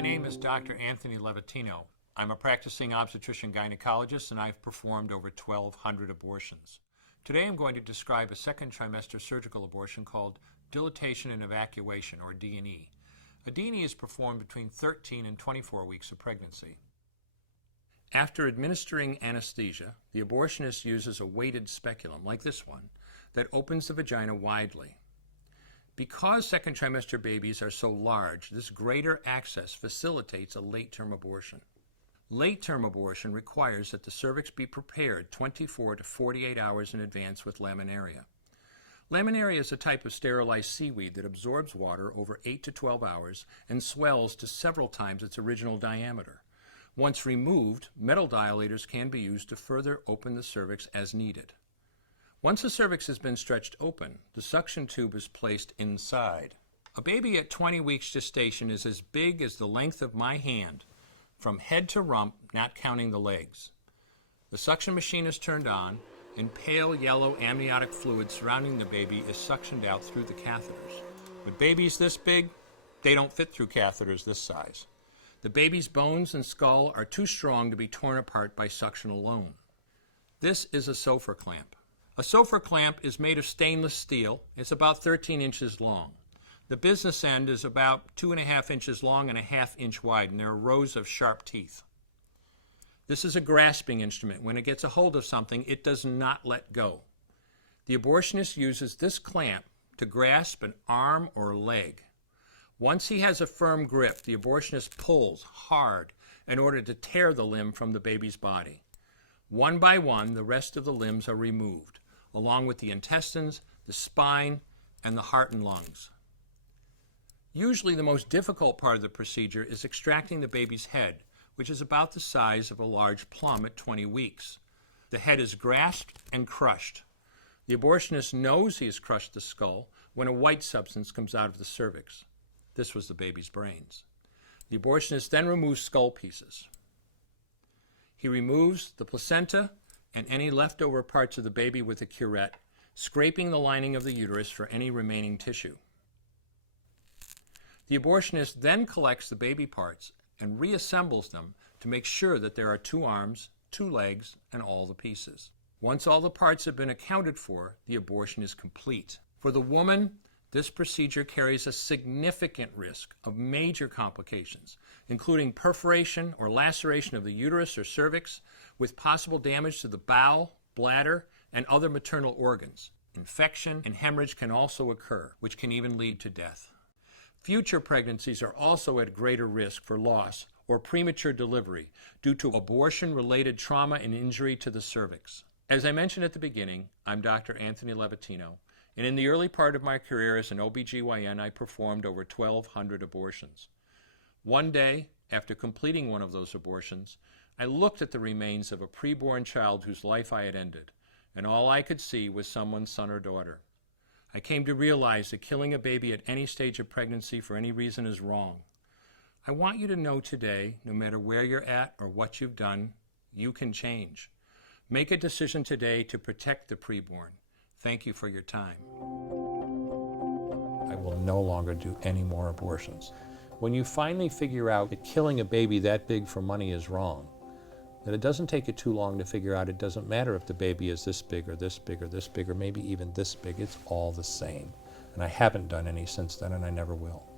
My name is Dr. Anthony Levatino. I'm a practicing obstetrician-gynecologist, and I've performed over 1,200 abortions. Today I'm going to describe a second trimester surgical abortion called Dilation and Evacuation, or D&E. A D&E is performed between 13 and 24 weeks of pregnancy. After administering anesthesia, the abortionist uses a weighted speculum, like this one, that opens the vagina widely. Because second trimester babies are so large, this greater access facilitates a late-term abortion. Late-term abortion requires that the cervix be prepared 24 to 48 hours in advance with laminaria. Laminaria is a type of sterilized seaweed that absorbs water over 8 to 12 hours and swells to several times its original diameter. Once removed, metal dilators can be used to further open the cervix as needed. Once the cervix has been stretched open, the suction tube is placed inside. A baby at 20 weeks gestation is as big as the length of my hand, from head to rump, not counting the legs. The suction machine is turned on, and pale yellow amniotic fluid surrounding the baby is suctioned out through the catheters. With babies this big, they don't fit through catheters this size. The baby's bones and skull are too strong to be torn apart by suction alone. This is a Sofer clamp. A Sofer clamp is made of stainless steel. It's about 13 inches long. The business end is about 2.5 inches long and a 1/2 inch wide, and there are rows of sharp teeth. This is a grasping instrument. When it gets a hold of something, it does not let go. The abortionist uses this clamp to grasp an arm or leg. Once he has a firm grip, the abortionist pulls hard in order to tear the limb from the baby's body. One by one, the rest of the limbs are removed, along with the intestines, the spine, and the heart and lungs. Usually the most difficult part of the procedure is extracting the baby's head, which is about the size of a large plum at 20 weeks. The head is grasped and crushed. The abortionist knows he has crushed the skull when a white substance comes out of the cervix. This was the baby's brains. The abortionist then removes skull pieces. He removes the placenta and any leftover parts of the baby with a curette, scraping the lining of the uterus for any remaining tissue. The abortionist then collects the baby parts and reassembles them to make sure that there are 2 arms, 2 legs, and all the pieces. Once all the parts have been accounted for, the abortion is complete. For the woman, this procedure carries a significant risk of major complications, including perforation or laceration of the uterus or cervix, with possible damage to the bowel, bladder, and other maternal organs. Infection and hemorrhage can also occur, which can even lead to death. Future pregnancies are also at greater risk for loss or premature delivery due to abortion-related trauma and injury to the cervix. As I mentioned at the beginning, I'm Dr. Anthony Levatino, and in the early part of my career as an OBGYN, I performed over 1,200 abortions. One day, after completing one of those abortions, I looked at the remains of a preborn child whose life I had ended, and all I could see was someone's son or daughter. I came to realize that killing a baby at any stage of pregnancy for any reason is wrong. I want you to know today, no matter where you're at or what you've done, you can change. Make a decision today to protect the preborn. Thank you for your time. I will no longer do any more abortions. When you finally figure out that killing a baby that big for money is wrong, that it doesn't take you too long to figure out it doesn't matter if the baby is this big or this big or this big or maybe even this big, it's all the same. And I haven't done any since then, and I never will.